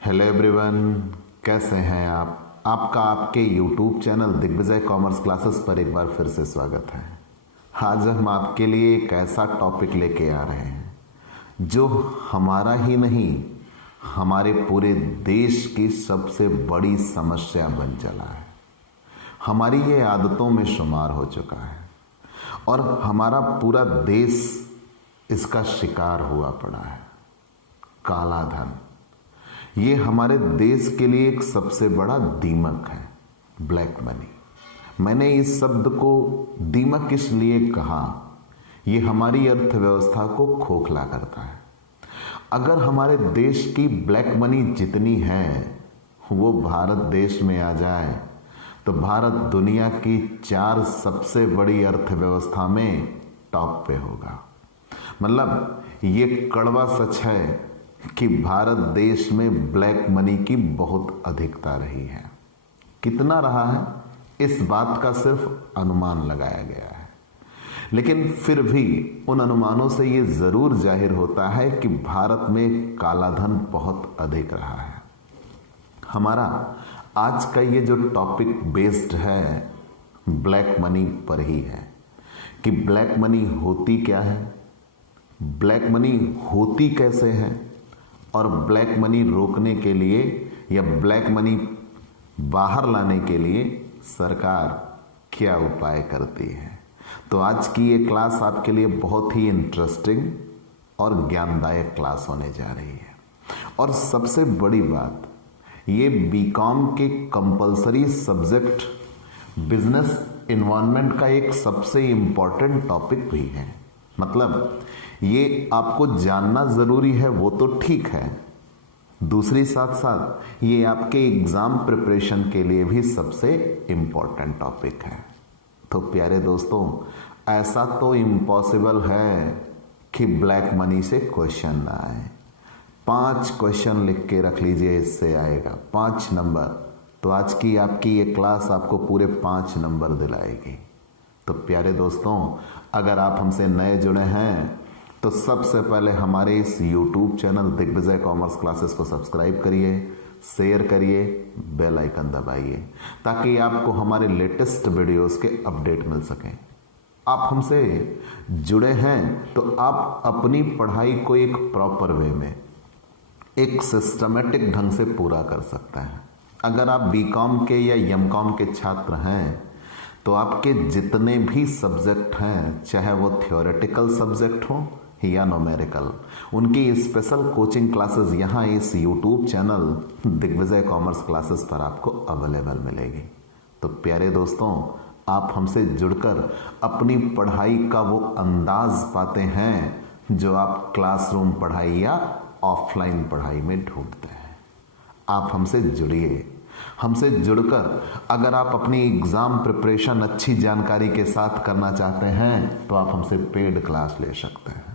Hello everyone, कैसे हैं आप। आपका आपके YouTube channel Digvijay commerce classes पर एक बार फिर से स्वागत है। आज हम आपके लिए एक ऐसा टॉपिक लेके आ रहे हैं जो हमारा ही नहीं, हमारे पूरे देश की सबसे बड़ी समस्या बन चला है। हमारी ये आदतों में शुमार हो चुका है और हमारा पूरा देश इसका शिकार हुआ पड़ा है। काला धन, ये हमारे देश के लिए एक सबसे बड़ा दीमक है, ब्लैक मनी। मैंने इस शब्द को दीमक इसलिए कहा, ये हमारी अर्थव्यवस्था को खोखला करता है। अगर हमारे देश की ब्लैक मनी जितनी है वो भारत देश में आ जाए तो भारत दुनिया की 4 सबसे बड़ी अर्थव्यवस्था में टॉप पे होगा। मतलब ये कड़वा सच है कि भारत देश में ब्लैक मनी की बहुत अधिकता रही है। कितना रहा है इस बात का सिर्फ अनुमान लगाया गया है, लेकिन फिर भी उन अनुमानों से ये जरूर जाहिर होता है कि भारत में कालाधन बहुत अधिक रहा है। हमारा आज का ये जो टॉपिक बेस्ड है ब्लैक मनी पर ही है कि ब्लैक मनी होती क्या है, ब्लैक मनी होती कैसे है और ब्लैक मनी रोकने के लिए या ब्लैक मनी बाहर लाने के लिए सरकार क्या उपाय करती है। तो आज की ये क्लास आपके लिए बहुत ही इंटरेस्टिंग और ज्ञानदायक क्लास होने जा रही है। और सबसे बड़ी बात, ये बीकॉम के कंपलसरी सब्जेक्ट बिजनेस एनवायरनमेंट का एक सबसे इम्पॉर्टेंट टॉपिक भी है। मतलब ये आपको जानना ज़रूरी है वो तो ठीक है, दूसरी साथ साथ ये आपके एग्ज़ाम प्रिपरेशन के लिए भी सबसे इम्पॉर्टेंट टॉपिक है। तो प्यारे दोस्तों, ऐसा तो इम्पॉसिबल है कि ब्लैक मनी से क्वेश्चन ना आए। 5 क्वेश्चन लिख के रख लीजिए, इससे आएगा 5 नंबर। तो आज की आपकी ये क्लास आपको पूरे 5 नंबर दिलाएगी। तो प्यारे दोस्तों, अगर आप हमसे नए जुड़े हैं तो सबसे पहले हमारे इस YouTube channel Digvijay commerce classes को सब्सक्राइब करिए, शेयर करिए, बेल आइकन दबाइए ताकि आपको हमारे लेटेस्ट वीडियोस के अपडेट मिल सकें। आप हमसे जुड़े हैं तो आप अपनी पढ़ाई को एक प्रॉपर वे में, एक सिस्टमेटिक ढंग से पूरा कर सकते हैं। अगर आप बीकॉम के या एमकॉम के छात्र हैं तो आपके जितने भी सब्जेक्ट हैं, चाहे वो थ्योरेटिकल सब्जेक्ट हो या न्यूमेरिकल, उनकी स्पेशल कोचिंग क्लासेस यहाँ इस YouTube channel Digvijay commerce classes पर आपको अवेलेबल मिलेगी। तो प्यारे दोस्तों, आप हमसे जुड़कर अपनी पढ़ाई का वो अंदाज पाते हैं जो आप क्लासरूम पढ़ाई या ऑफलाइन पढ़ाई में ढूंढते हैं। आप हमसे जुड़िए। हमसे जुड़कर अगर आप अपनी एग्ज़ाम प्रिपरेशन अच्छी जानकारी के साथ करना चाहते हैं तो आप हमसे पेड क्लास ले सकते हैं।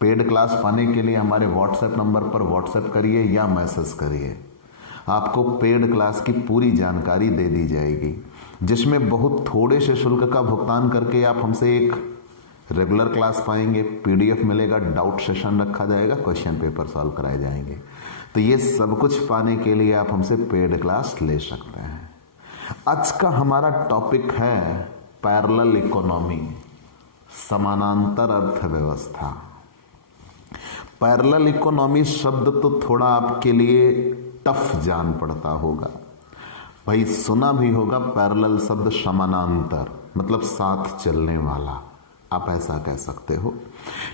पेड क्लास पाने के लिए हमारे व्हाट्सएप नंबर पर व्हाट्सएप करिए या मैसेज करिए। आपको पेड क्लास की पूरी जानकारी दे दी जाएगी, जिसमें बहुत थोड़े से शुल्क का भुगतान करके आप हमसे एक रेगुलर क्लास पाएंगे, PDF मिलेगा, डाउट सेशन रखा जाएगा, क्वेश्चन पेपर सॉल्व कराए जाएंगे। तो ये सब कुछ पाने के लिए आप हमसे पेड क्लास ले सकते हैं। आज का हमारा टॉपिक है पैरेलल इकोनॉमी, समानांतर अर्थव्यवस्था। पैरेलल इकोनॉमी शब्द तो थोड़ा आपके लिए टफ जान पड़ता होगा, भाई सुना भी होगा पैरेलल शब्द, समानांतर मतलब साथ चलने वाला, आप ऐसा कह सकते हो।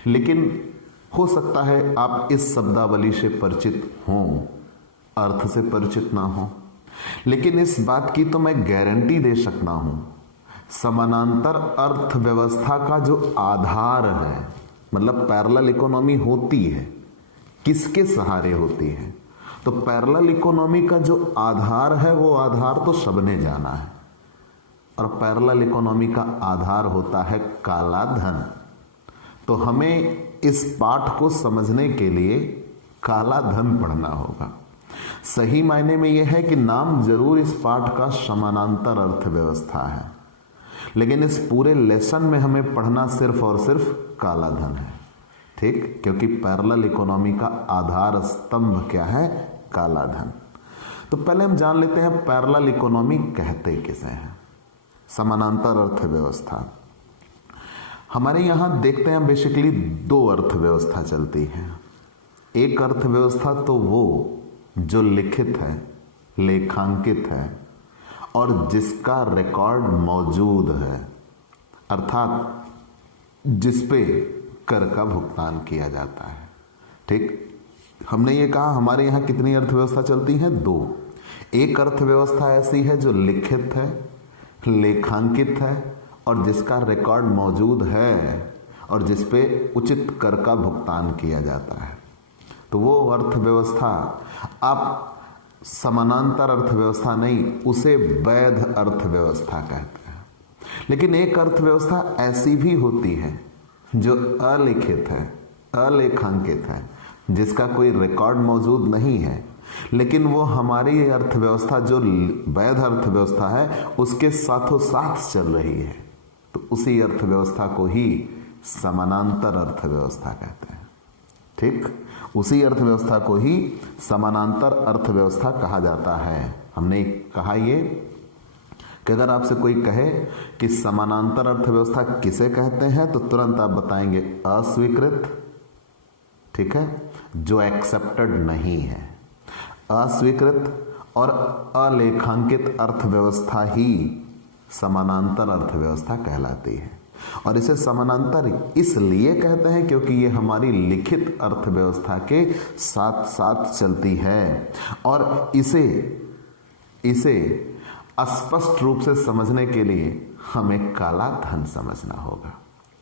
लेकिन हो सकता है आप इस शब्दावली से परिचित हों, अर्थ से परिचित ना हो, लेकिन इस बात की तो मैं गारंटी दे सकता हूं, समानांतर अर्थव्यवस्था का जो आधार है, मतलब पैरेलल इकोनॉमी होती है किसके सहारे होती है, तो पैरेलल इकोनॉमी का जो आधार है वो आधार तो सबने जाना है, और पैरेलल इकोनॉमी का आधार होता है काला धन। तो हमें इस पाठ को समझने के लिए काला धन पढ़ना होगा। सही मायने में यह है कि नाम जरूर इस पाठ का समानांतर अर्थव्यवस्था है, लेकिन इस पूरे लेसन में हमें पढ़ना सिर्फ और सिर्फ काला धन है। ठीक, क्योंकि पैरेलल इकोनॉमी का आधार स्तंभ क्या है, काला धन। तो पहले हम जान लेते हैं पैरेलल इकोनॉमी कहते किसे हैं। समानांतर अर्थव्यवस्था। हमारे यहां देखते हैं बेसिकली दो अर्थव्यवस्था चलती है। एक अर्थव्यवस्था तो वो जो लिखित है, लेखांकित है और जिसका रिकॉर्ड मौजूद है, अर्थात जिस पे कर का भुगतान किया जाता है। ठीक, हमने ये कहा हमारे यहाँ कितनी अर्थव्यवस्था चलती हैं? दो। एक अर्थव्यवस्था ऐसी है जो लिखित है, लेखांकित है और जिसका रिकॉर्ड मौजूद है और जिस पे उचित कर का भुगतान किया जाता है, तो वो अर्थव्यवस्था आप समानांतर अर्थव्यवस्था नहीं, उसे वैध अर्थव्यवस्था कहते हैं। लेकिन एक अर्थव्यवस्था ऐसी भी होती है जो अलिखित है, अलेखांकित है, जिसका कोई रिकॉर्ड मौजूद नहीं है, लेकिन वो हमारी अर्थव्यवस्था जो वैध अर्थव्यवस्था है उसके साथों साथ चल रही है, तो उसी अर्थव्यवस्था को ही समानांतर अर्थव्यवस्था कहते हैं। ठीक, उसी अर्थव्यवस्था को ही समानांतर अर्थव्यवस्था कहा जाता है। हमने कहा ये कि अगर आपसे कोई कहे कि समानांतर अर्थव्यवस्था किसे कहते हैं, तो तुरंत आप बताएंगे अस्वीकृत, ठीक है, जो एक्सेप्टेड नहीं है। अस्वीकृत और अलेखांकित अर्थव्यवस्था ही समानांतर अर्थव्यवस्था कहलाती है। और इसे समानांतर इसलिए कहते हैं क्योंकि ये हमारी लिखित अर्थव्यवस्था के साथ साथ चलती है। और इसे स्पष्ट रूप से समझने के लिए हमें काला धन समझना होगा,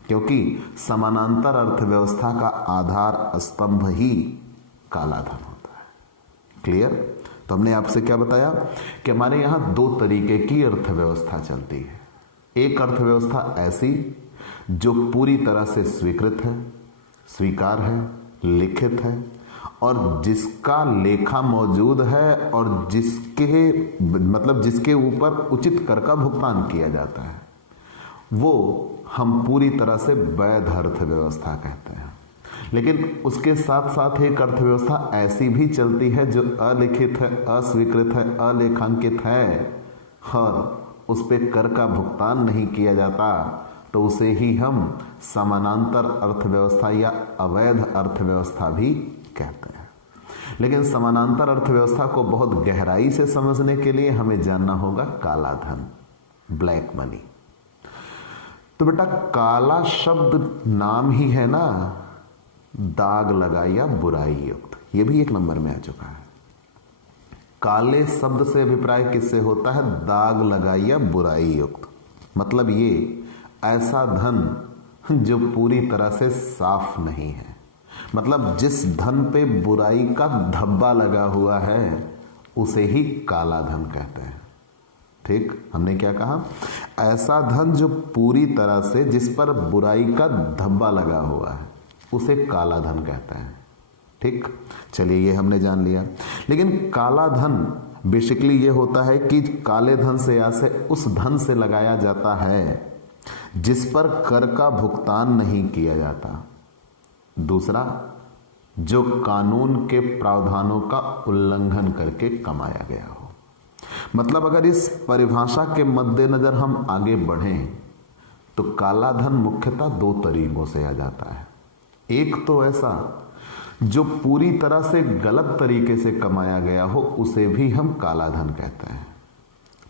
क्योंकि समानांतर अर्थव्यवस्था का आधार स्तंभ ही काला धन होता है। क्लियर? तो हमने आपसे क्या बताया कि हमारे यहां दो तरीके की अर्थव्यवस्था चलती है। एक अर्थव्यवस्था ऐसी जो पूरी तरह से स्वीकृत है, स्वीकार है, लिखित है और जिसका लेखा मौजूद है और जिसके ऊपर उचित कर का भुगतान किया जाता है, वो हम पूरी तरह से वैध अर्थव्यवस्था कहते हैं। लेकिन उसके साथ साथ एक अर्थव्यवस्था ऐसी भी चलती है जो अलिखित है, अस्वीकृत है, अलेखांकित है और उस पर कर का भुगतान नहीं किया जाता, तो उसे ही हम समानांतर अर्थव्यवस्था या अवैध अर्थव्यवस्था भी कहते हैं। लेकिन समानांतर अर्थव्यवस्था को बहुत गहराई से समझने के लिए हमें जानना होगा काला धन, ब्लैक मनी। तो बेटा काला शब्द नाम ही है ना, दाग लगा या बुराई युक्त, ये भी एक नंबर में आ चुका है। काले शब्द से अभिप्राय किससे होता है? दाग लगा या बुराई युक्त। मतलब ये ऐसा धन जो पूरी तरह से साफ नहीं है, मतलब जिस धन पे बुराई का धब्बा लगा हुआ है उसे ही काला धन कहते हैं। ठीक, हमने क्या कहा? ऐसा धन जो पूरी तरह से, जिस पर बुराई का धब्बा लगा हुआ है, उसे काला धन कहते हैं। ठीक, चलिए ये हमने जान लिया। लेकिन काला धन बेसिकली ये होता है कि काले धन से या से उस धन से लगाया जाता है जिस पर कर का भुगतान नहीं किया जाता। दूसरा, जो कानून के प्रावधानों का उल्लंघन करके कमाया गया हो। मतलब अगर इस परिभाषा के मद्देनजर हम आगे बढ़ें तो काला धन मुख्यतः दो तरीकों से आ जाता है। एक तो ऐसा जो पूरी तरह से गलत तरीके से कमाया गया हो, उसे भी हम काला धन कहते हैं।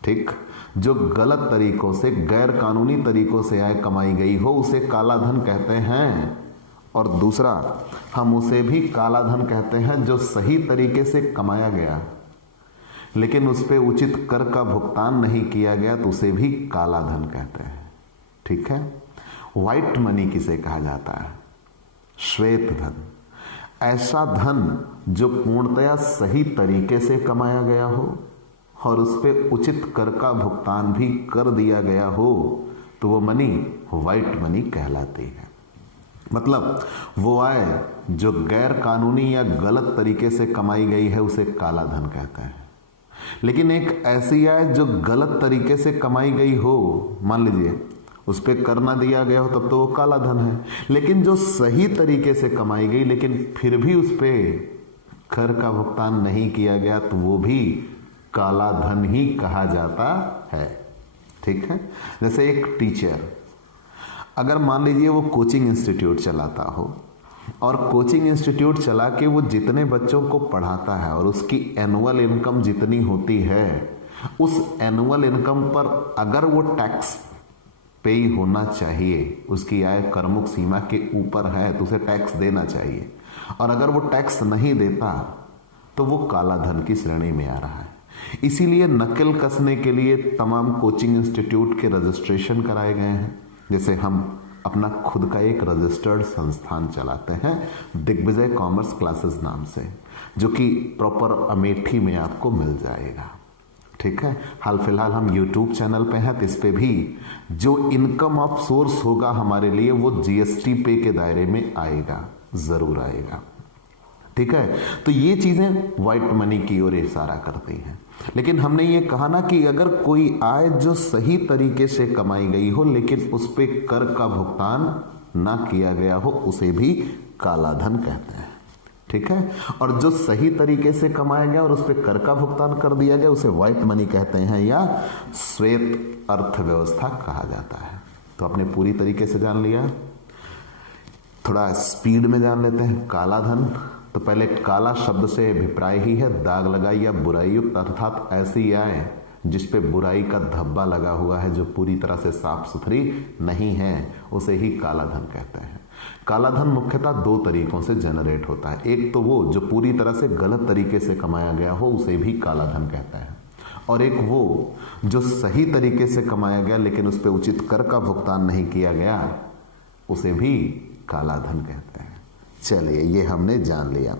ठीक, जो गलत तरीकों से, गैर कानूनी तरीकों से आय कमाई गई हो, उसे काला धन कहते हैं। और दूसरा, हम उसे भी काला धन कहते हैं जो सही तरीके से कमाया गया लेकिन उस पर उचित कर का भुगतान नहीं किया गया, तो उसे भी काला धन कहते हैं। ठीक है। व्हाइट मनी किसे कहा जाता है? श्वेत धन। ऐसा धन जो पूर्णतया सही तरीके से कमाया गया हो और उस पर उचित कर का भुगतान भी कर दिया गया हो, तो वो मनी व्हाइट मनी कहलाती है। मतलब वो आय जो गैर कानूनी या गलत तरीके से कमाई गई है, उसे काला धन कहते हैं। लेकिन एक ऐसी आय जो गलत तरीके से कमाई गई हो, मान लीजिए उस पर कर ना दिया गया हो, तब तो वो काला धन है। लेकिन जो सही तरीके से कमाई गई लेकिन फिर भी उस पर कर का भुगतान नहीं किया गया तो वो भी काला धन ही कहा जाता है। ठीक है। जैसे एक टीचर, अगर मान लीजिए वो कोचिंग इंस्टीट्यूट चलाता हो और कोचिंग इंस्टीट्यूट चला के वो जितने बच्चों को पढ़ाता है और उसकी एनुअल इनकम जितनी होती है, उस एनुअल इनकम पर अगर वो टैक्स पे होना चाहिए, उसकी आय करमुक्त सीमा के ऊपर है तो उसे टैक्स देना चाहिए, और अगर वो टैक्स नहीं देता तो वो काला धन की श्रेणी में आ रहा है। इसीलिए नकल कसने के लिए तमाम कोचिंग इंस्टीट्यूट के रजिस्ट्रेशन कराए गए हैं। जैसे हम अपना खुद का एक रजिस्टर्ड संस्थान चलाते हैं दिग्विजय कॉमर्स क्लासेस नाम से, जो कि प्रॉपर अमेठी में आपको मिल जाएगा। ठीक है। हाल फिलहाल हम YouTube चैनल पे हैं, तो इस पे भी जो इनकम ऑफ सोर्स होगा हमारे लिए वो GST पे के दायरे में आएगा, जरूर आएगा। ठीक है। तो ये चीजें व्हाइट मनी की ओर इशारा करती हैं। लेकिन हमने ये कहा ना कि अगर कोई आय जो सही तरीके से कमाई गई हो लेकिन उस पे कर का भुगतान ना किया गया हो, उसे भी काला धन कहते हैं। ठीक है। और जो सही तरीके से कमाया गया और उस पर कर का भुगतान कर दिया गया उसे व्हाइट मनी कहते हैं या श्वेत अर्थव्यवस्था कहा जाता है। तो आपने पूरी तरीके से जान लिया। थोड़ा स्पीड में जान लेते हैं। काला धन, तो पहले काला शब्द से अभिप्राय ही है दाग लगाई या बुराई युक्त, अर्थात ऐसी आय जिसपे बुराई का धब्बा लगा हुआ है, जो पूरी तरह से साफ सुथरी नहीं है, उसे ही काला धन कहते हैं। काला धन मुख्यतः दो तरीकों से जनरेट होता है। एक तो वो जो पूरी तरह से गलत तरीके से कमाया गया हो, उसे भी काला धन कहते हैं, और एक वो जो सही तरीके से कमाया गया लेकिन उस पर उचित कर का भुगतान नहीं किया गया, उसे भी काला धन कहते हैं। चलिए, ये हमने जान लिया।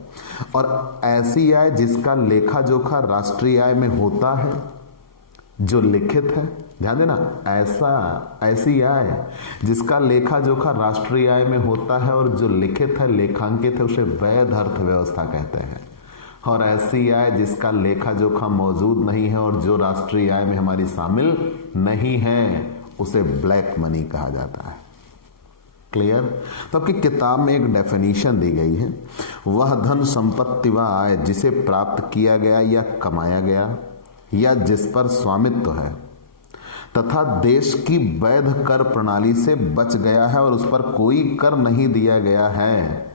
और ऐसी आय जिसका लेखा जोखा राष्ट्रीय आय में होता है, जो लिखित है, ध्यान देना, ऐसी आय जिसका लेखा जोखा राष्ट्रीय आय में होता है और जो लिखित है, लेखांकित है, उसे वैध अर्थव्यवस्था कहते हैं। और ऐसी आय जिसका लेखा जोखा मौजूद नहीं है और जो राष्ट्रीय आय में हमारी शामिल नहीं है, उसे ब्लैक मनी कहा जाता है। क्लियर? तो आपकी किताब में एक डेफिनेशन दी गई है, वह धन संपत्ति व आय जिसे प्राप्त किया गया या कमाया गया या जिस पर स्वामित्व है तथा देश की वैध कर प्रणाली से बच गया है और उस पर कोई कर नहीं दिया गया है,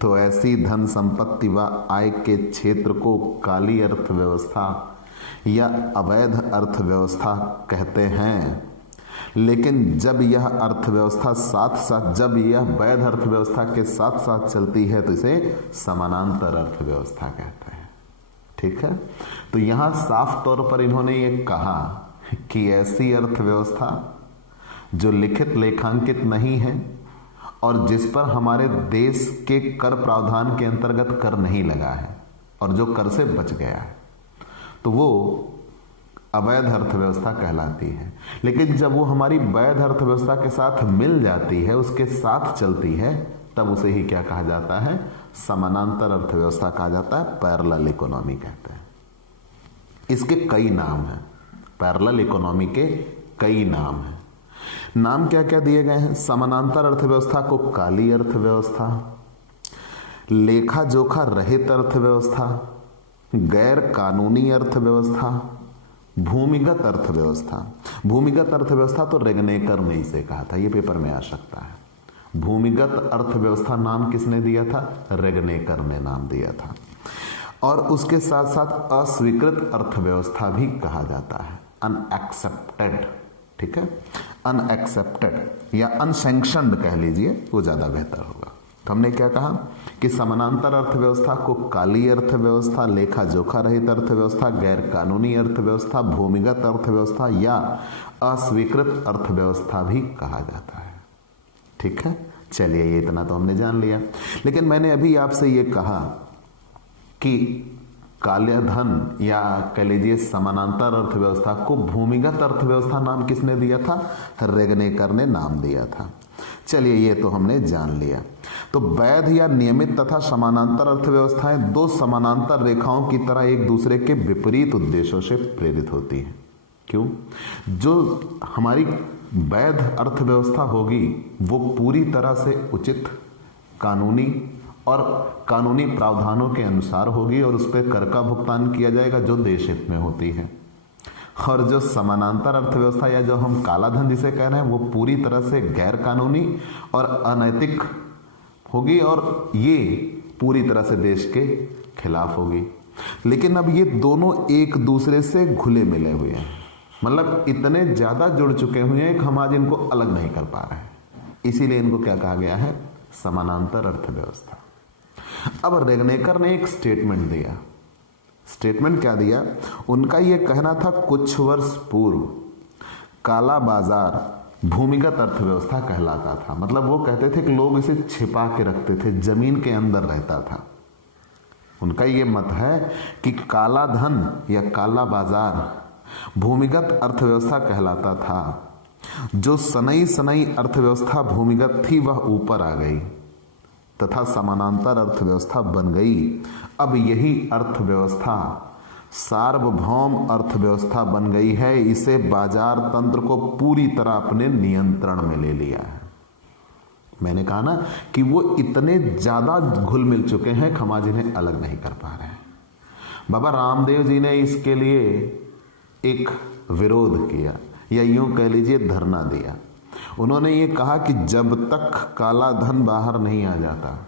तो ऐसी धन संपत्ति व आय के क्षेत्र को काली अर्थव्यवस्था या अवैध अर्थव्यवस्था कहते हैं। लेकिन जब यह अर्थव्यवस्था जब यह वैध अर्थव्यवस्था के साथ साथ चलती है तो इसे समानांतर अर्थव्यवस्था कहते हैं। ठीक है। तो यहां साफ तौर पर इन्होंने ये कहा कि ऐसी अर्थव्यवस्था जो लिखित लेखांकित नहीं है और जिस पर हमारे देश के कर प्रावधान के अंतर्गत कर नहीं लगा है और जो कर से बच गया है, तो वो अवैध अर्थव्यवस्था कहलाती है। लेकिन जब वो हमारी वैध अर्थव्यवस्था के साथ मिल जाती है, उसके साथ चलती है, तब उसे ही क्या कहा जाता है? समानांतर अर्थव्यवस्था कहा जाता है, पैरेलल इकोनॉमी कहते हैं। इसके कई नाम हैं, पैरेलल इकोनॉमी के कई नाम हैं। नाम क्या क्या दिए गए हैं? समानांतर अर्थव्यवस्था को काली अर्थव्यवस्था, लेखा जोखा रहित अर्थव्यवस्था, गैर कानूनी अर्थव्यवस्था, भूमिगत अर्थव्यवस्था। भूमिगत अर्थव्यवस्था तो रेगनेकर ने इसे कहा था, यह पेपर में आ सकता है। भूमिगत अर्थव्यवस्था नाम किसने दिया था? रेगनेकर ने नाम दिया था। और उसके साथ साथ अस्वीकृत अर्थव्यवस्था भी कहा जाता है, अनएक्सेप्टेड। ठीक है, अनएक्सेप्टेड या अनसैंक्शनड कह लीजिए, वो ज्यादा बेहतर होगा। तो हमने क्या कहा कि समानांतर अर्थव्यवस्था को काली अर्थव्यवस्था, लेखा जोखा रहित अर्थव्यवस्था, गैर कानूनी अर्थव्यवस्था, भूमिगत अर्थव्यवस्था या अस्वीकृत अर्थव्यवस्था भी कहा जाता है। ठीक है। चलिए, ये इतना तो हमने जान लिया। लेकिन मैंने अभी आपसे ये कहा कि काले धन या कह लीजिए समानांतर अर्थव्यवस्था को भूमिगत अर्थव्यवस्था नाम किसने दिया था? रेगनेकर ने नाम दिया था। चलिए, ये तो हमने जान लिया। तो वैध या नियमित तथा समानांतर अर्थव्यवस्थाएं दो समानांतर रेखाओं की तरह एक दूसरे के विपरीत उद्देश्यों से प्रेरित होती हैं। क्यों? जो हमारी वैध अर्थव्यवस्था होगी वो पूरी तरह से उचित, कानूनी और कानूनी प्रावधानों के अनुसार होगी और उस पर कर का भुगतान किया जाएगा जो देश हित में होती है। और जो समानांतर अर्थव्यवस्था या जो हम काला धन जिसे कह रहे हैं वो पूरी तरह से गैर कानूनी और अनैतिक होगी और ये पूरी तरह से देश के खिलाफ होगी। लेकिन अब ये दोनों एक दूसरे से घुले मिले हुए हैं, मतलब इतने ज्यादा जुड़ चुके हुए हैं कि हम आज इनको अलग नहीं कर पा रहे हैं। इसीलिए इनको क्या कहा गया है? समानांतर अर्थव्यवस्था। अब रेगनेकर ने एक स्टेटमेंट दिया। स्टेटमेंट क्या दिया? उनका यह कहना था कुछ वर्ष पूर्व काला बाजार भूमिगत अर्थव्यवस्था कहलाता था। मतलब वो कहते थे कि लोग इसे छिपा के रखते थे, जमीन के अंदर रहता था। उनका ये मत है कि काला धन या काला बाजार भूमिगत अर्थव्यवस्था कहलाता था। जो सनई सनई अर्थव्यवस्था भूमिगत थी वह ऊपर आ गई तथा समानांतर अर्थव्यवस्था बन गई। अब यही अर्थव्यवस्था सार्वभौम अर्थव्यवस्था बन गई है। इसे बाजार तंत्र को पूरी तरह अपने नियंत्रण में ले लिया है। मैंने कहा ना कि वो इतने ज्यादा घुल मिल चुके हैं कि हम आज इन्हें अलग नहीं कर पा रहे हैं। बाबा रामदेव जी ने इसके लिए एक विरोध किया या यूं कह लीजिए धरना दिया। उन्होंने ये कहा कि जब तक काला धन बाहर नहीं आ जाता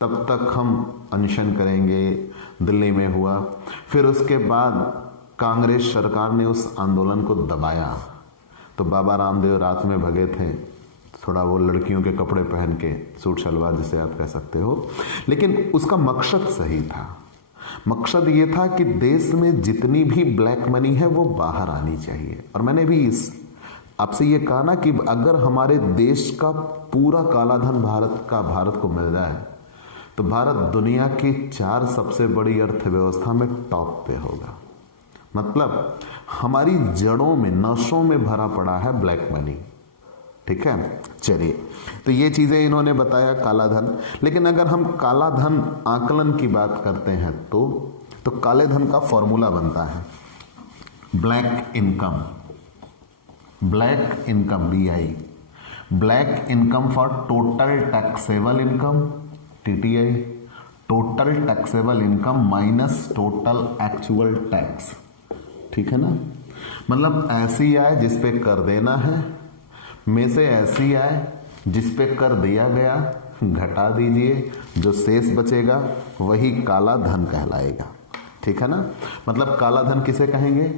तब तक हम अनशन करेंगे। दिल्ली में हुआ, फिर उसके बाद कांग्रेस सरकार ने उस आंदोलन को दबाया तो बाबा रामदेव रात में भगे थे, थोड़ा वो लड़कियों के कपड़े पहन के, सूट सलवार जिसे आप कह सकते हो। लेकिन उसका मकसद सही था। मकसद ये था कि देश में जितनी भी ब्लैक मनी है वो बाहर आनी चाहिए। और मैंने भी आपसे ये कहा ना कि अगर हमारे देश का पूरा काला धन भारत को मिल जाए तो भारत दुनिया की 4 सबसे बड़ी अर्थव्यवस्था में टॉप पे होगा। मतलब हमारी जड़ों में, नसों में भरा पड़ा है ब्लैक मनी। ठीक है, चलिए, तो ये चीजें इन्होंने बताया काला धन। लेकिन अगर हम काला धन आकलन की बात करते हैं तो काले धन का फॉर्मूला बनता है black income, BI, black income for total taxable income, TTI, total taxable income minus total actual tax. ठीक है ना? मतलब ऐसी आय जिस पे कर देना है में से ऐसी आय जिस पे कर दिया गया घटा दीजिए, जो शेष बचेगा वही काला धन कहलाएगा। ठीक है ना? मतलब काला धन किसे कहेंगे?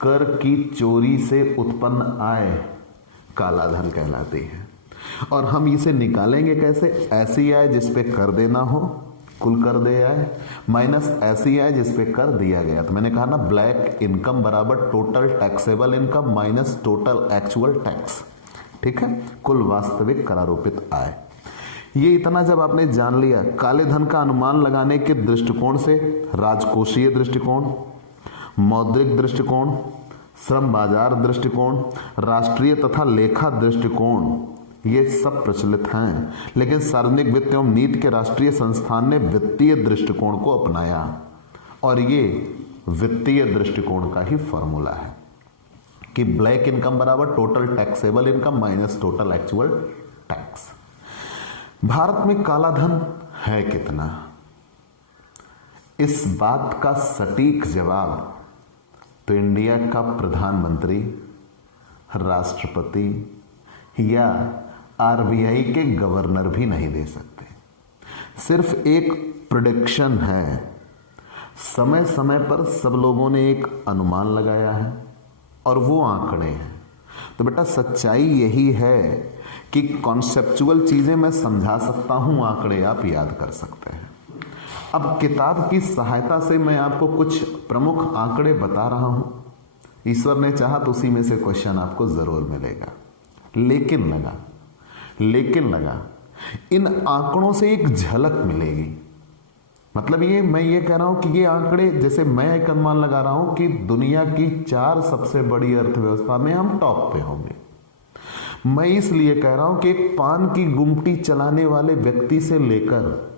कर की चोरी से उत्पन्न आय काला धन कहलाती है। और हम इसे निकालेंगे कैसे? ऐसी आय जिस पे कर देना हो, कुल कर दे आय, माइनस ऐसी आय जिस पे कर दिया गया। तो मैंने कहा ना ब्लैक इनकम बराबर total taxable income minus total actual tax. ठीक है, कुल वास्तविक करारोपित आय। ये इतना जब आपने जान लिया, काले धन का अनुमान लगाने के दृष्टिकोण से राजकोषीय दृष्टिकोण, मौद्रिक दृष्टिकोण, श्रम बाजार दृष्टिकोण, राष्ट्रीय तथा लेखा दृष्टिकोण, ये सब प्रचलित हैं। लेकिन सार्वजनिक वित्त एवं नीति के राष्ट्रीय संस्थान ने वित्तीय दृष्टिकोण को अपनाया और ये वित्तीय दृष्टिकोण का ही फॉर्मूला है कि ब्लैक इनकम बराबर total taxable income minus total actual tax. Bharat में काला धन है कितना? इस बात का सटीक जवाब तो इंडिया का प्रधानमंत्री, राष्ट्रपति या RBI के गवर्नर भी नहीं दे सकते। सिर्फ एक प्रेडिक्शन है। समय समय पर सब लोगों ने एक अनुमान लगाया है और वो आंकड़े हैं। तो बेटा सच्चाई यही है कि कॉन्सेप्चुअल चीजें मैं समझा सकता हूं, आंकड़े आप याद कर सकते हैं। अब किताब की सहायता से मैं आपको कुछ प्रमुख आंकड़े बता रहा हूं। ईश्वर ने चाहा तो उसी में से क्वेश्चन आपको जरूर मिलेगा। लेकिन लगा इन आंकड़ों से एक झलक मिलेगी। मतलब मैं ये कह रहा हूं कि ये आंकड़े, जैसे मैं एक अनुमान लगा रहा हूं कि दुनिया की 4 सबसे बड़ी अर्थव्यवस्था में हम टॉप पे होंगे। मैं इसलिए कह रहा हूं कि एक पान की गुमटी चलाने वाले व्यक्ति से लेकर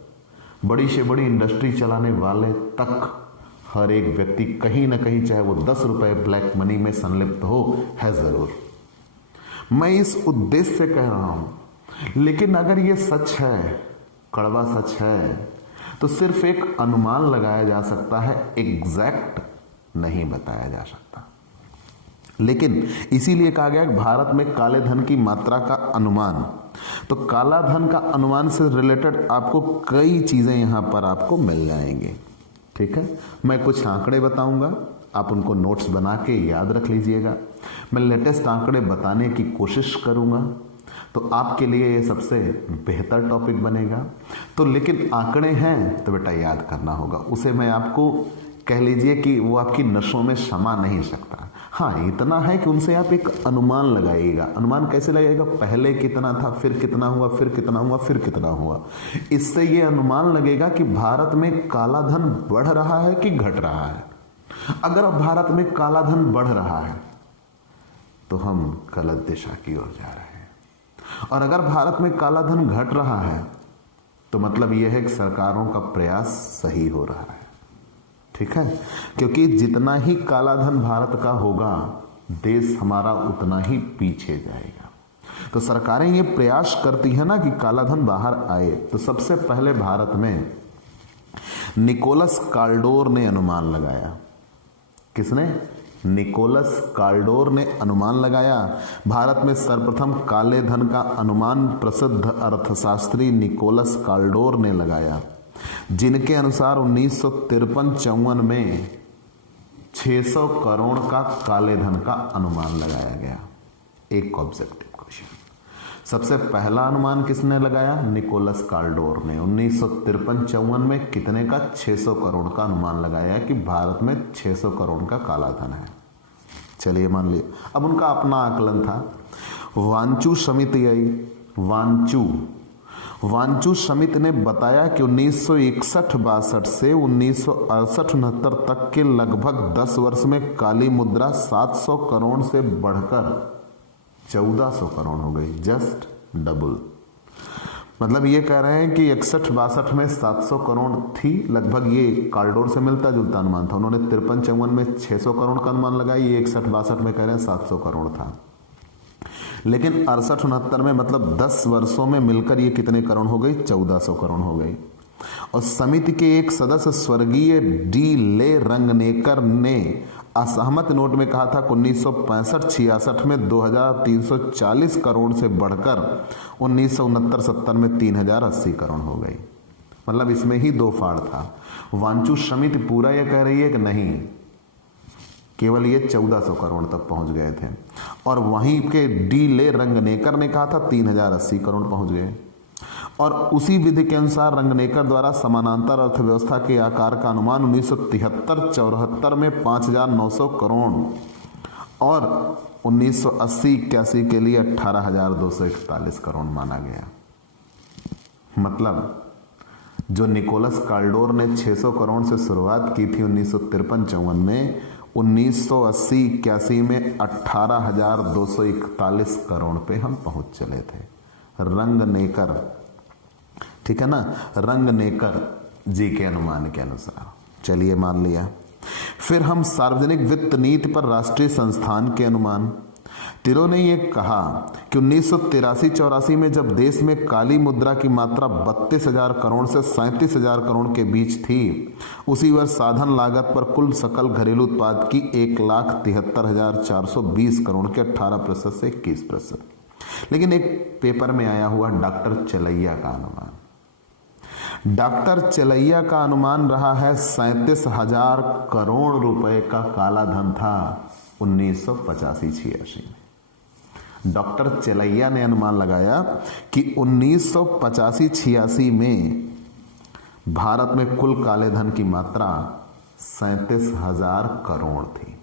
बड़ी से बड़ी इंडस्ट्री चलाने वाले तक हर एक व्यक्ति कहीं ना कहीं, चाहे वो 10 रुपए ब्लैक मनी में संलिप्त हो, है जरूर। मैं इस उद्देश्य से कह रहा हूं। लेकिन अगर ये सच है कड़वा सच है, तो सिर्फ एक अनुमान लगाया जा सकता है, एग्जैक्ट नहीं बताया जा सकता। लेकिन इसीलिए कहा गया कि भारत में काले धन की मात्रा का अनुमान, तो काला धन का अनुमान से रिलेटेड आपको कई चीजें यहां पर आपको मिल जाएंगी। ठीक है, मैं कुछ आंकड़े बताऊंगा, आप उनको नोट्स बना के याद रख लीजिएगा। मैं लेटेस्ट आंकड़े बताने की कोशिश करूंगा, तो आपके लिए ये सबसे बेहतर टॉपिक बनेगा। तो लेकिन आंकड़े हैं तो बेटा याद करना होगा, उसे मैं आपको कह लीजिए कि वो आपकी नसों में समा नहीं सकता। हाँ, इतना है कि उनसे आप एक अनुमान लगाइएगा। अनुमान कैसे लगाइएगा? पहले कितना था, फिर कितना हुआ, फिर कितना हुआ, फिर कितना हुआ। इससे ये अनुमान लगेगा कि भारत में काला धन बढ़ रहा है कि घट रहा है। अगर अब भारत में काला धन बढ़ रहा है तो हम गलत दिशा की ओर जा रहे हैं, और अगर भारत में काला धन घट रहा है तो मतलब यह है कि सरकारों का प्रयास सही हो रहा है। ठीक है, क्योंकि जितना ही काला धन भारत का होगा, देश हमारा उतना ही पीछे जाएगा। तो सरकारें ये प्रयास करती है ना कि काला धन बाहर आए। तो सबसे पहले भारत में निकोलस काल्डोर ने अनुमान लगाया। किसने? निकोलस काल्डोर ने अनुमान लगाया। भारत में सर्वप्रथम काले धन का अनुमान प्रसिद्ध अर्थशास्त्री निकोलस काल्डोर ने लगाया, जिनके अनुसार 1953-54 में 600 करोड़ का काले धन का अनुमान लगाया गया। एक ऑब्जेक्टिव क्वेश्चन, सबसे पहला अनुमान किसने लगाया? निकोलस काल्डोर ने 1953-54 में कितने का? 600 करोड़ का अनुमान लगाया कि भारत में 600 करोड़ का काला धन है। चलिए मान लिया। अब उनका अपना आकलन था। वांचू समिति आई। वांचू समिति ने बताया कि 1961-62 से 1968-69 तक के लगभग 10 वर्ष में काली मुद्रा 700 करोड़ से बढ़कर 1400 करोड़ हो गई, जस्ट डबल। मतलब ये कह रहे हैं कि 61-62 में 700 करोड़ थी लगभग, ये काल्डोर से मिलता जुलता अनुमान था। उन्होंने 53-54 में 600 करोड़ का अनुमान लगाया, ये 61-62 में कह रहे हैं 700 करोड़ था। लेकिन 68-69 में मतलब 10 वर्षों में मिलकर ये कितने करोड़ हो गई? 1400 करोड़ हो गई। और समिति के एक सदस्य स्वर्गीय डी ले रंगनेकर ने असहमत नोट में कहा था कि 1965-66 में 2340 करोड़ से बढ़कर 1969-70 में 3080 करोड़ हो गई। मतलब इसमें ही दो फाड़ था। वांचू समिति पूरा यह कह रही है कि नहीं, केवल ये 1400 करोड़ तक पहुंच गए थे, और वहीं के डी ले रंगनेकर ने कहा था 3080 करोड़ पहुंच गए। और उसी विधि के अनुसार रंगनेकर द्वारा समानांतर अर्थव्यवस्था के आकार का अनुमान 1973-74 में 5900 करोड़ और 1980-81 के लिए 18241 करोड़ माना गया। मतलब जो निकोलस काल्डोर ने 600 करोड़ से शुरुआत की थी 1953-54 में, 1980-81 में 18241 करोड़ पे हम पहुंच चले थे। रंगनेकर, ठीक है ना, रंगनेकर जी के अनुमान के अनुसार। चलिए मान लिया। फिर हम सार्वजनिक वित्त नीति पर राष्ट्रीय संस्थान के अनुमान। तिरो ने यह कहा कि 1983-84 में जब देश में काली मुद्रा की मात्रा 32,000 करोड़ से 37,000 करोड़ के बीच थी, उसी वर्ष साधन लागत पर कुल सकल घरेलू उत्पाद की 1,73,420 करोड़ के 18% से 21%। लेकिन एक पेपर में आया हुआ डॉक्टर चलैया का अनुमान, डॉक्टर चलैया का अनुमान रहा है 37,000 करोड़ रुपए का काला धन था 1985-86 में। डॉक्टर चलैया ने अनुमान लगाया कि 1985-86 में भारत में कुल काले धन की मात्रा 37,000 करोड़ थी।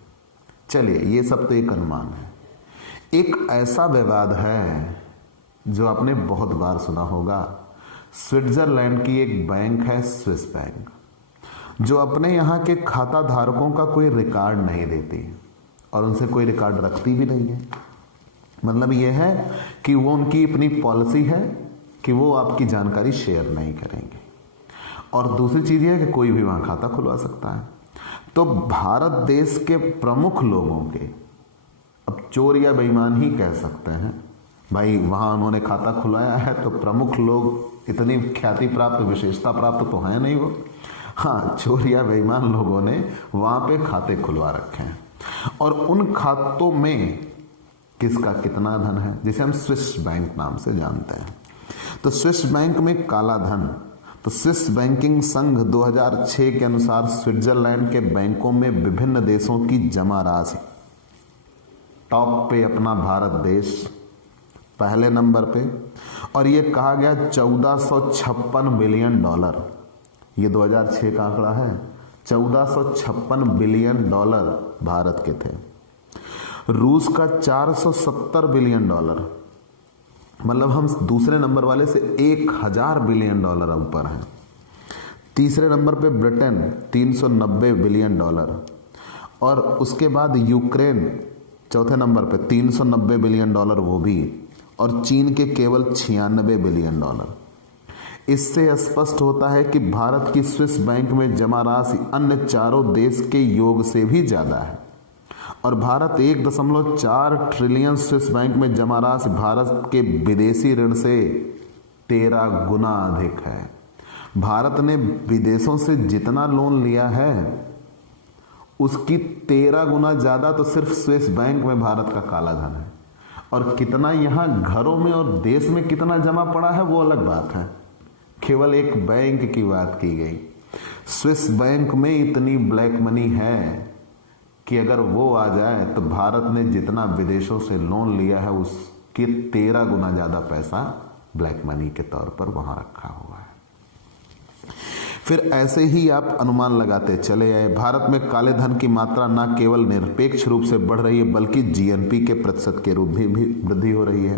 चलिए, ये सब तो एक अनुमान है। एक ऐसा विवाद है जो आपने बहुत बार सुना होगा। स्विट्जरलैंड की एक बैंक है स्विस बैंक, जो अपने यहाँ के खाता धारकों का कोई रिकॉर्ड नहीं देती और उनसे कोई रिकॉर्ड रखती भी नहीं है। मतलब यह है कि वो उनकी अपनी पॉलिसी है कि वो आपकी जानकारी शेयर नहीं करेंगे। और दूसरी चीज़ यह है कि कोई भी वहाँ खाता खुलवा सकता है। तो भारत देश के प्रमुख लोगों के, अब चोर या बेईमान ही कह सकते हैं भाई, वहाँ उन्होंने खाता खुलवाया है तो प्रमुख लोग इतनी ख्याति प्राप्त, विशेषता प्राप्त तो है नहीं वो। हाँ, चोर या बेईमान लोगों ने वहां पे खाते खुलवा रखे हैं और उन खातों में किसका कितना धन है, जिसे हम स्विस बैंक नाम से जानते हैं। तो स्विस बैंक में काला धन, तो स्विस बैंकिंग संघ 2006 के अनुसार स्विट्जरलैंड के बैंकों में विभिन्न देशों की जमा राशि, टॉप पे अपना भारत देश पहले नंबर पे, और ये कहा गया 1456 बिलियन डॉलर, ये 2006 का आंकड़ा है, 1456 बिलियन डॉलर भारत के थे। रूस का 470 बिलियन डॉलर, मतलब हम दूसरे नंबर वाले से 1000 बिलियन डॉलर ऊपर हैं। तीसरे नंबर पे ब्रिटेन 390 बिलियन डॉलर, और उसके बाद यूक्रेन चौथे नंबर पे 390 बिलियन डॉलर वो भी, और चीन के केवल 96 बिलियन डॉलर। इससे स्पष्ट होता है कि भारत की स्विस बैंक में जमा राशि अन्य चारों देश के योग से भी ज्यादा है, और भारत 1.4 ट्रिलियन स्विस बैंक में जमा राशि भारत के विदेशी ऋण से 13 गुना अधिक है। भारत ने विदेशों से जितना लोन लिया है उसकी 13 गुना ज्यादा तो सिर्फ स्विस बैंक में भारत का काला धन है, और कितना यहां घरों में और देश में कितना जमा पड़ा है वो अलग बात है। केवल एक बैंक की बात की गई। स्विस बैंक में इतनी ब्लैक मनी है कि अगर वो आ जाए तो भारत ने जितना विदेशों से लोन लिया है उसके 13 गुना ज्यादा पैसा ब्लैक मनी के तौर पर वहां रखा हुआ है। फिर ऐसे ही आप अनुमान लगाते चले आए। भारत में काले धन की मात्रा न केवल निरपेक्ष रूप से बढ़ रही है बल्कि जीएनपी के प्रतिशत के रूप में भी वृद्धि हो रही है।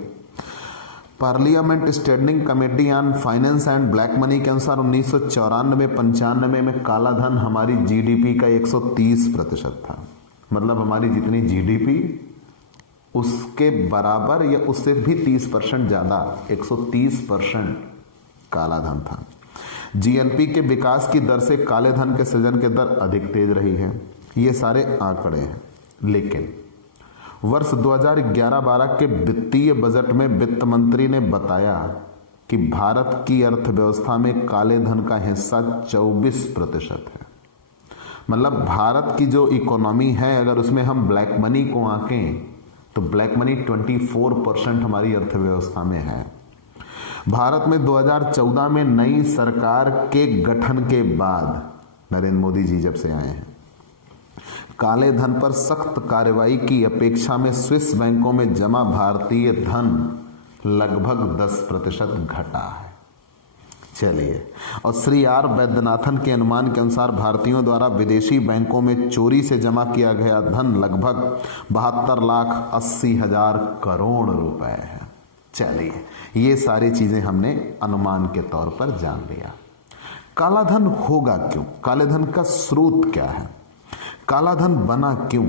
Parliament standing committee on finance and black money के अनुसार 1994-95 में काला धन हमारी जीडीपी का 130% था। मतलब हमारी जितनी जीडीपी उसके बराबर या उससे भी 30% ज्यादा, 130% काला धन था। जीएनपी के विकास की दर से काले धन के सृजन की दर अधिक तेज रही है। ये सारे आंकड़े हैं, लेकिन वर्ष 2011-12 के वित्तीय बजट में वित्त मंत्री ने बताया कि भारत की अर्थव्यवस्था में काले धन का हिस्सा 24% है। मतलब भारत की जो इकोनॉमी है, अगर उसमें हम ब्लैक मनी को आंकें तो ब्लैक मनी 24% हमारी अर्थव्यवस्था में है। भारत में 2014 में नई सरकार के गठन के बाद नरेंद्र मोदी जी जब से आए हैं, काले धन पर सख्त कार्रवाई की अपेक्षा में स्विस बैंकों में जमा भारतीय धन लगभग 10% घटा है। चलिए, और श्री आर वैद्यनाथन के अनुमान के अनुसार भारतीयों द्वारा विदेशी बैंकों में चोरी से जमा किया गया धन लगभग 72,80,000 करोड़ रुपए है। चलिए, ये सारी चीजें हमने अनुमान के तौर पर जान लिया। काला धन होगा क्यों? काले धन का स्रोत क्या है? काला धन बना क्यों?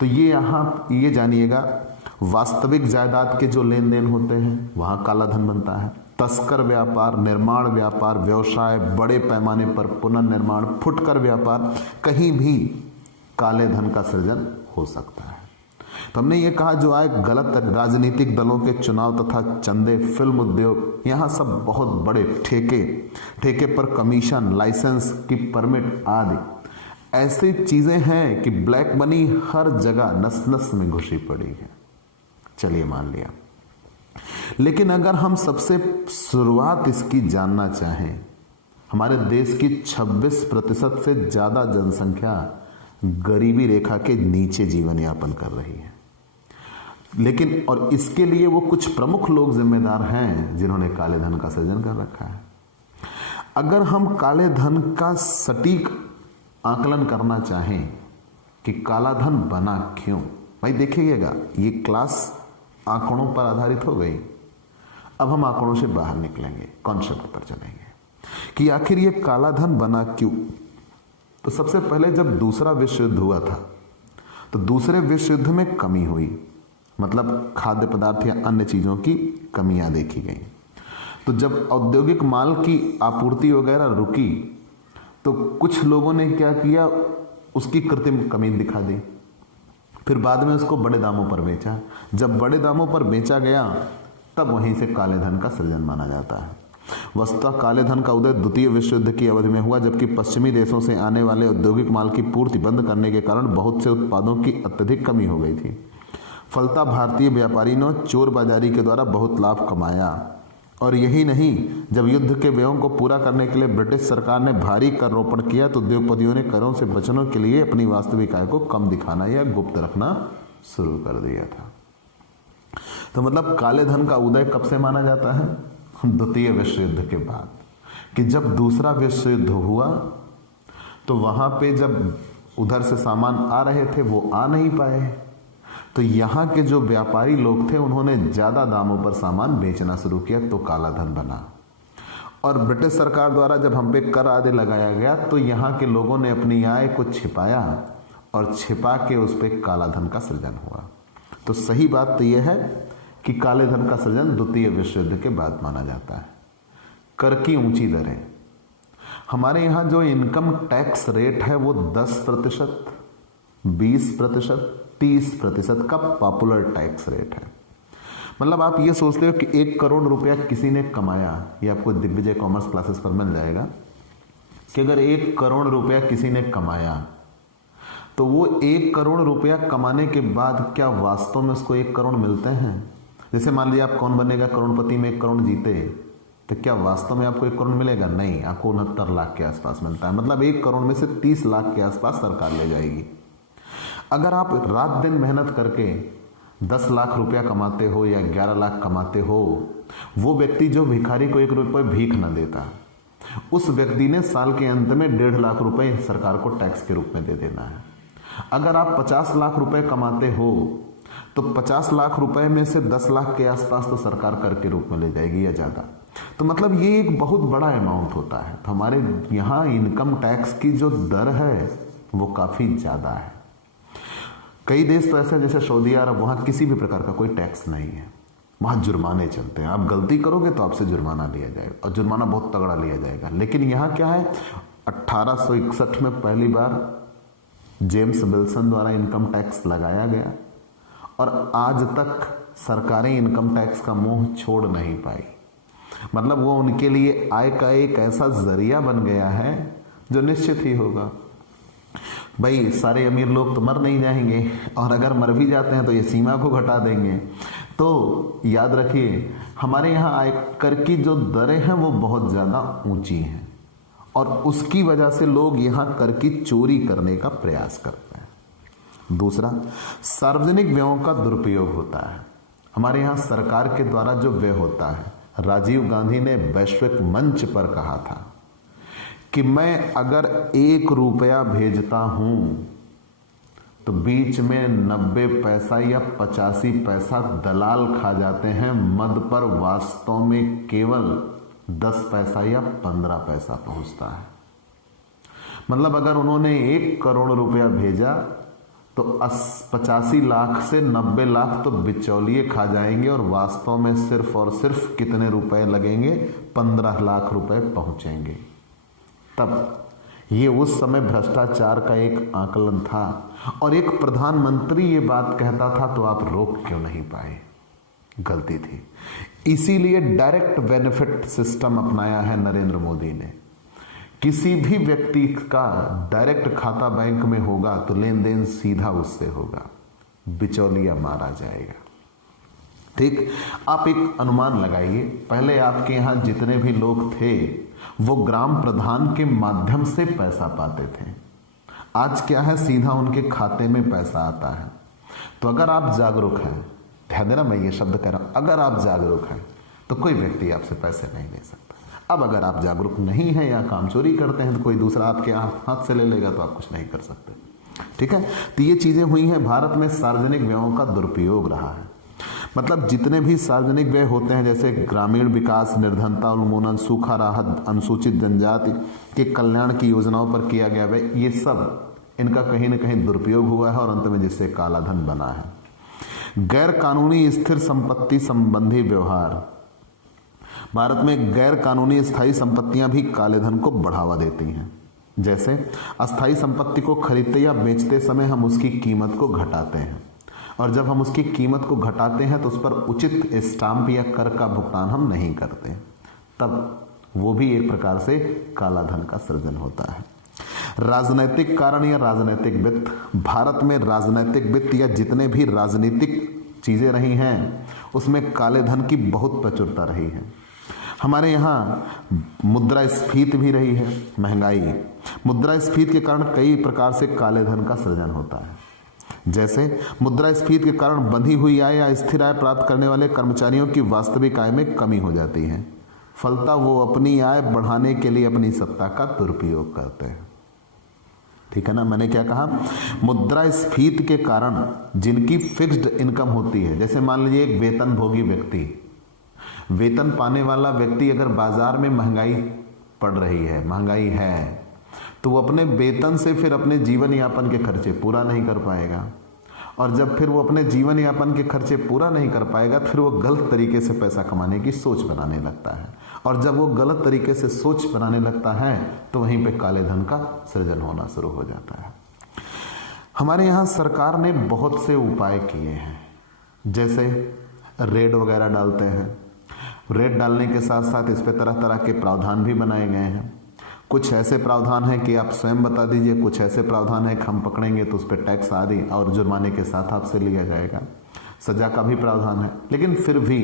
तो ये जानिएगा, वास्तविक जायदाद के जो लेन देन होते हैं वहां काला धन बनता है। तस्कर व्यापार, निर्माण व्यापार, व्यवसाय, बड़े पैमाने पर पुनर्निर्माण, फुटकर व्यापार, कहीं भी काले धन का सृजन हो सकता है। तो हमने ये कहा जो आए गलत राजनीतिक दलों के चुनाव तथा चंदे, फिल्म उद्योग, यहाँ सब बहुत बड़े ठेके पर कमीशन, लाइसेंस की परमिट आदि ऐसी चीजें हैं कि ब्लैक मनी हर जगह नस नस में घुसी पड़ी है। चलिए, मान लिया। लेकिन अगर हम सबसे शुरुआत इसकी जानना चाहें, हमारे देश की 26% से ज्यादा जनसंख्या गरीबी रेखा के नीचे जीवन यापन कर रही है। लेकिन और इसके लिए वो कुछ प्रमुख लोग जिम्मेदार हैं जिन्होंने काले धन का सृजन कर रखा है। अगर हम काले धन का सटीक आकलन करना चाहें कि काला धन बना क्यों, भाई देखिएगा, ये क्लास आंकड़ों पर आधारित हो गई। अब हम आंकड़ों से बाहर निकलेंगे, कॉन्सेप्ट पर चलेंगे कि आखिर ये काला धन बना क्यों। तो सबसे पहले जब दूसरा विश्व युद्ध हुआ था तो दूसरे विश्व युद्ध में कमी हुई, मतलब खाद्य पदार्थ या अन्य चीजों की कमियां देखी गई। तो जब औद्योगिक माल की आपूर्ति वगैरह रुकी तो कुछ लोगों ने क्या किया, उसकी कृत्रिम कमी दिखा दी। फिर बाद में उसको बड़े दामों पर बेचा। जब बड़े दामों पर बेचा गया तब वहीं से काले धन का सृजन माना जाता है। वस्तुतः काले धन का उदय द्वितीय विश्व युद्ध की अवधि में हुआ, जबकि पश्चिमी देशों से आने वाले औद्योगिक माल की पूर्ति बंद करने के कारण बहुत से उत्पादों की अत्यधिक कमी हो गई थी। फलतः भारतीय व्यापारियों ने चोर बाजारी के द्वारा बहुत लाभ कमाया। और यही नहीं, जब युद्ध के व्ययों को पूरा करने के लिए ब्रिटिश सरकार ने भारी कर रोपण किया तो उद्योगपतियों ने करों से बचने के लिए अपनी वास्तविक आय को कम दिखाना या गुप्त रखना शुरू कर दिया था। तो मतलब काले धन का उदय कब से माना जाता है? द्वितीय विश्व युद्ध के बाद, कि जब दूसरा विश्व युद्ध हुआ तो वहां पे जब उधर से सामान आ रहे थे वो आ नहीं पाए, तो यहाँ के जो व्यापारी लोग थे उन्होंने ज्यादा दामों पर सामान बेचना शुरू किया, तो काला धन बना। और ब्रिटिश सरकार द्वारा जब हम पे कर आदि लगाया गया तो यहाँ के लोगों ने अपनी आय को छिपाया और छिपा के उस पर काला धन का सृजन हुआ। तो सही बात तो यह है कि काले धन का सृजन द्वितीय विश्व युद्ध के बाद माना जाता है। कर की ऊंची दरें, हमारे यहाँ जो इनकम टैक्स रेट है वो 10%, 20%, 30% का पॉपुलर टैक्स रेट है। मतलब आप ये सोचते हो कि 1 करोड़ रुपया किसी ने कमाया, ये आपको दिग्विजय कॉमर्स क्लासेस पर मिल जाएगा कि अगर 1 करोड़ रुपया किसी ने कमाया तो वो 1 करोड़ रुपया कमाने के बाद क्या वास्तव में उसको 1 करोड़ मिलते हैं? जैसे मान लीजिए आप कौन बनेगा करोड़पति में 1 करोड़ जीते, तो क्या वास्तव में आपको 1 करोड़ मिलेगा? नहीं, आपको 69 लाख के आसपास मिलता है। मतलब 1 करोड़ में से 30 लाख के आसपास सरकार ले जाएगी। अगर आप रात दिन मेहनत करके 10 लाख रुपया कमाते हो या 11 लाख कमाते हो, वो व्यक्ति जो भिखारी को 1 रुपये भीख न देता, उस व्यक्ति ने साल के अंत में 1.5 लाख रुपए सरकार को टैक्स के रूप में दे देना है। अगर आप 50 लाख रुपए कमाते हो तो 50 लाख रुपए में से 10 लाख के आसपास तो सरकार कर के रूप में ले जाएगी या ज्यादा। तो मतलब ये एक बहुत बड़ा अमाउंट होता है। तो हमारे यहाँ इनकम टैक्स की जो दर है वो काफी ज्यादा है। कई देश तो ऐसे हैं जैसे सऊदी अरब, वहां किसी भी प्रकार का कोई टैक्स नहीं है, वहां जुर्माने चलते हैं। आप गलती करोगे तो आपसे जुर्माना लिया जाएगा और जुर्माना बहुत तगड़ा लिया जाएगा। लेकिन यहाँ क्या है, 1861 में पहली बार जेम्स विल्सन द्वारा इनकम टैक्स लगाया गया और आज तक सरकारें इनकम टैक्स का मुंह छोड़ नहीं पाई। मतलब वो उनके लिए आय का एक ऐसा जरिया बन गया है जो निश्चित ही होगा। भाई सारे अमीर लोग तो मर नहीं जाएंगे, और अगर मर भी जाते हैं तो ये सीमा को घटा देंगे। तो याद रखिए, हमारे यहाँ आयकर की जो दरें हैं वो बहुत ज़्यादा ऊंची हैं और उसकी वजह से लोग यहाँ कर की चोरी करने का प्रयास करते हैं। दूसरा, सार्वजनिक व्ययों का दुरुपयोग होता है। हमारे यहाँ सरकार के द्वारा जो व्यय होता है, राजीव गांधी ने वैश्विक मंच पर कहा था कि मैं अगर 1 रुपया भेजता हूं तो बीच में 90 पैसा या 85 पैसा दलाल खा जाते हैं, मद पर वास्तव में केवल 10 पैसा या 15 पैसा पहुंचता है। मतलब अगर उन्होंने 1 करोड़ रुपया भेजा तो 85 लाख से 90 लाख तो बिचौलिए खा जाएंगे और वास्तव में सिर्फ और सिर्फ कितने रुपए लगेंगे? 15 लाख रुपए पहुंचेंगे। तब ये उस समय भ्रष्टाचार का एक आकलन था और एक प्रधानमंत्री ये बात कहता था तो आप रोक क्यों नहीं पाए? गलती थी। इसीलिए डायरेक्ट बेनिफिट सिस्टम अपनाया है नरेंद्र मोदी ने। किसी भी व्यक्ति का डायरेक्ट खाता बैंक में होगा तो लेन देन सीधा उससे होगा, बिचौलिया मारा जाएगा। ठीक, आप एक अनुमान लगाइए, पहले आपके यहां जितने भी लोग थे वो ग्राम प्रधान के माध्यम से पैसा पाते थे। आज क्या है, सीधा उनके खाते में पैसा आता है। तो अगर आप जागरूक हैं, ध्यान देना मैं ये शब्द कह रहा हूं, अगर आप जागरूक हैं तो कोई व्यक्ति आपसे पैसे नहीं ले सकता। अब अगर आप जागरूक नहीं हैं या काम चोरी करते हैं तो कोई दूसरा आपके हाथ से ले लेगा तो आप कुछ नहीं कर सकते। ठीक है, तो ये चीजें हुई हैं। भारत में सार्वजनिक व्ययों का दुरुपयोग रहा है। मतलब जितने भी सार्वजनिक व्यय होते हैं, जैसे ग्रामीण विकास, निर्धनता उन्मूलन, सूखा राहत, अनुसूचित जनजाति के कल्याण की योजनाओं पर किया गया व्यय, ये सब इनका कहीं ना कहीं दुरुपयोग हुआ है और अंत में जिससे काला धन बना है। गैर कानूनी स्थिर संपत्ति संबंधी व्यवहार, भारत में गैर कानूनी स्थायी संपत्तियां भी काले धन को बढ़ावा देती हैं। जैसे अस्थायी संपत्ति को खरीदते या बेचते समय हम उसकी कीमत को घटाते हैं और जब हम उसकी कीमत को घटाते हैं तो उस पर उचित स्टाम्प या कर का भुगतान हम नहीं करते। तब वो भी एक प्रकार से काला धन का सृजन होता है। राजनैतिक कारण या राजनैतिक वित्त, भारत में राजनैतिक वित्त या जितने भी राजनीतिक चीजें रही हैं उसमें काले धन की बहुत प्रचुरता रही है। हमारे यहाँ मुद्रास्फीति भी रही है, महंगाई। मुद्रास्फीति के कारण कई प्रकार से काले धन का सृजन होता है। जैसे मुद्रास्फीति के कारण बंधी हुई आय या स्थिर आय प्राप्त करने वाले कर्मचारियों की वास्तविक आय में कमी हो जाती है, फलतः वो अपनी आय बढ़ाने के लिए अपनी सत्ता का दुरुपयोग करते हैं। ठीक है ना, मैंने क्या कहा, मुद्रास्फीति के कारण जिनकी फिक्स्ड इनकम होती है, जैसे मान लीजिए एक वेतन भोगी व्यक्ति, वेतन पाने वाला व्यक्ति अगर बाजार में महंगाई पड़ रही है, महंगाई है, तो वो अपने वेतन से फिर अपने जीवन यापन के खर्चे पूरा नहीं कर पाएगा, और जब फिर वो अपने जीवन यापन के खर्चे पूरा नहीं कर पाएगा तो फिर वो गलत तरीके से पैसा कमाने की सोच बनाने लगता है, और जब वो गलत तरीके से सोच बनाने लगता है तो वहीं पे काले धन का सृजन होना शुरू हो जाता है। हमारे यहाँ सरकार ने बहुत से उपाय किए हैं, जैसे रेड वगैरह डालते हैं। रेड डालने के साथ साथ इस पे तरह तरह के प्रावधान भी बनाए गए हैं। कुछ ऐसे प्रावधान हैं कि आप स्वयं बता दीजिए, कुछ ऐसे प्रावधान है कि हम पकड़ेंगे तो उस पर टैक्स आदि और जुर्माने के साथ आपसे लिया जाएगा। सजा का भी प्रावधान है, लेकिन फिर भी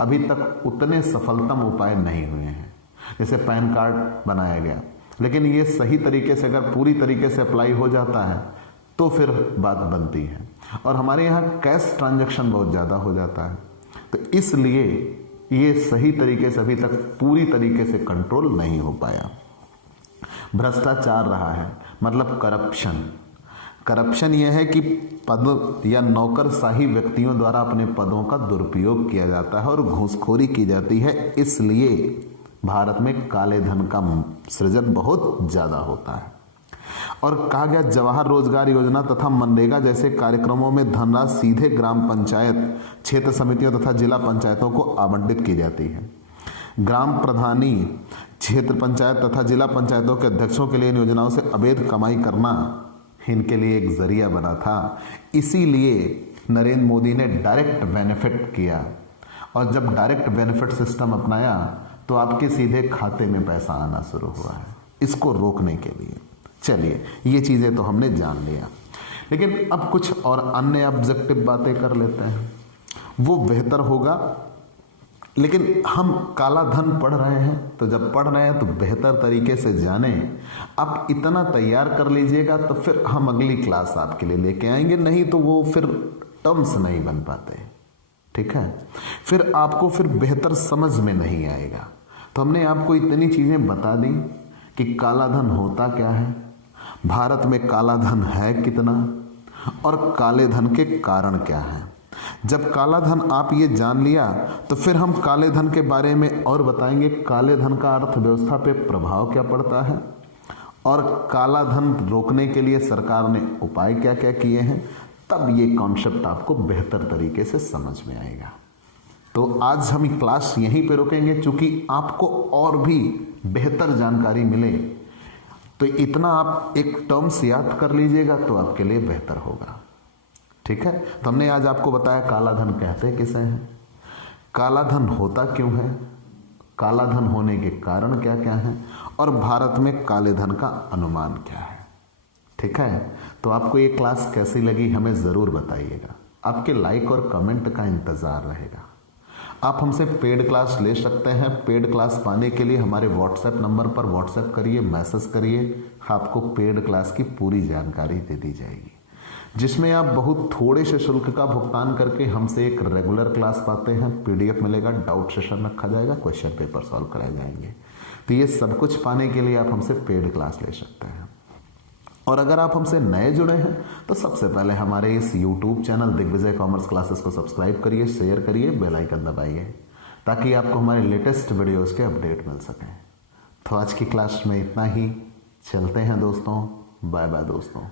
अभी तक उतने सफलतम उपाय नहीं हुए हैं। जैसे पैन कार्ड बनाया गया, लेकिन ये सही तरीके से अगर पूरी तरीके से अप्लाई हो जाता है तो फिर बात बनती है। और हमारे यहाँ कैश ट्रांजैक्शन बहुत ज़्यादा हो जाता है, तो इसलिए ये सही तरीके से अभी तक पूरी तरीके से कंट्रोल नहीं हो पाया। भ्रष्टाचार रहा है, मतलब करप्शन। करप्शन यह है कि पद या नौकरशाही व्यक्तियों द्वारा अपने पदों का दुरुपयोग किया जाता है और घूसखोरी की जाती है, इसलिए भारत में काले धन का सृजन बहुत ज़्यादा होता है। और कहा गया जवाहर रोजगार योजना तथा मनरेगा जैसे कार्यक्रमों में धनराशि सीधे ग्राम पंचायत, क्षेत्र समितियों तथा जिला पंचायतों को आवंटित की जाती है। ग्राम प्रधानी, क्षेत्र पंचायत तथा जिला पंचायतों के अध्यक्षों के लिए इन योजनाओं से अवैध कमाई करना इनके लिए एक जरिया बना था, इसीलिए नरेंद्र मोदी ने डायरेक्ट बेनिफिट किया। और जब डायरेक्ट बेनिफिट सिस्टम अपनाया तो आपके सीधे खाते में पैसा आना शुरू हुआ है, इसको रोकने के लिए। चलिए, ये चीज़ें तो हमने जान लिया, लेकिन अब कुछ और अन्य ऑब्जेक्टिव बातें कर लेते हैं। वो बेहतर होगा, लेकिन हम काला धन पढ़ रहे हैं, तो जब पढ़ रहे हैं तो बेहतर तरीके से जानें। आप इतना तैयार कर लीजिएगा तो फिर हम अगली क्लास आपके लिए लेके आएंगे, नहीं तो वो फिर टर्म्स नहीं बन पाते। ठीक है, फिर आपको फिर बेहतर समझ में नहीं आएगा। तो हमने आपको इतनी चीज़ें बता दी कि काला धन होता क्या है, भारत में काला धन है कितना, और काले धन के कारण क्या हैं। जब काला धन आप ये जान लिया तो फिर हम काले धन के बारे में और बताएंगे, काले धन का अर्थव्यवस्था पे प्रभाव क्या पड़ता है, और काला धन रोकने के लिए सरकार ने उपाय क्या क्या किए हैं। तब ये कॉन्सेप्ट आपको बेहतर तरीके से समझ में आएगा। तो आज हम क्लास यहीं पे रोकेंगे, चूंकि आपको और भी बेहतर जानकारी मिले, तो इतना आप एक टर्म्स याद कर लीजिएगा तो आपके लिए बेहतर होगा। ठीक है, तो हमने आज आपको बताया काला धन कहते किसे हैं, काला धन होता क्यों है, काला धन होने के कारण क्या क्या हैं, और भारत में काले धन का अनुमान क्या है। ठीक है, तो आपको ये क्लास कैसी लगी हमें ज़रूर बताइएगा। आपके लाइक और कमेंट का इंतज़ार रहेगा। आप हमसे पेड क्लास ले सकते हैं। पेड क्लास पाने के लिए हमारे व्हाट्सएप नंबर पर व्हाट्सएप करिए, मैसेज करिए, आपको पेड क्लास की पूरी जानकारी दे दी जाएगी, जिसमें आप बहुत थोड़े से शुल्क का भुगतान करके हमसे एक रेगुलर क्लास पाते हैं। पीडीएफ मिलेगा, डाउट सेशन रखा जाएगा, क्वेश्चन पेपर सॉल्व कराए जाएंगे। तो ये सब कुछ पाने के लिए आप हमसे पेड क्लास ले सकते हैं। और अगर आप हमसे नए जुड़े हैं तो सबसे पहले हमारे इस YouTube channel Digvijay commerce classes को सब्सक्राइब करिए, शेयर करिए, बेल आइकन दबाइए, ताकि आपको हमारे लेटेस्ट वीडियोस के अपडेट मिल सकें। तो आज की क्लास में इतना ही, चलते हैं दोस्तों, बाय बाय दोस्तों।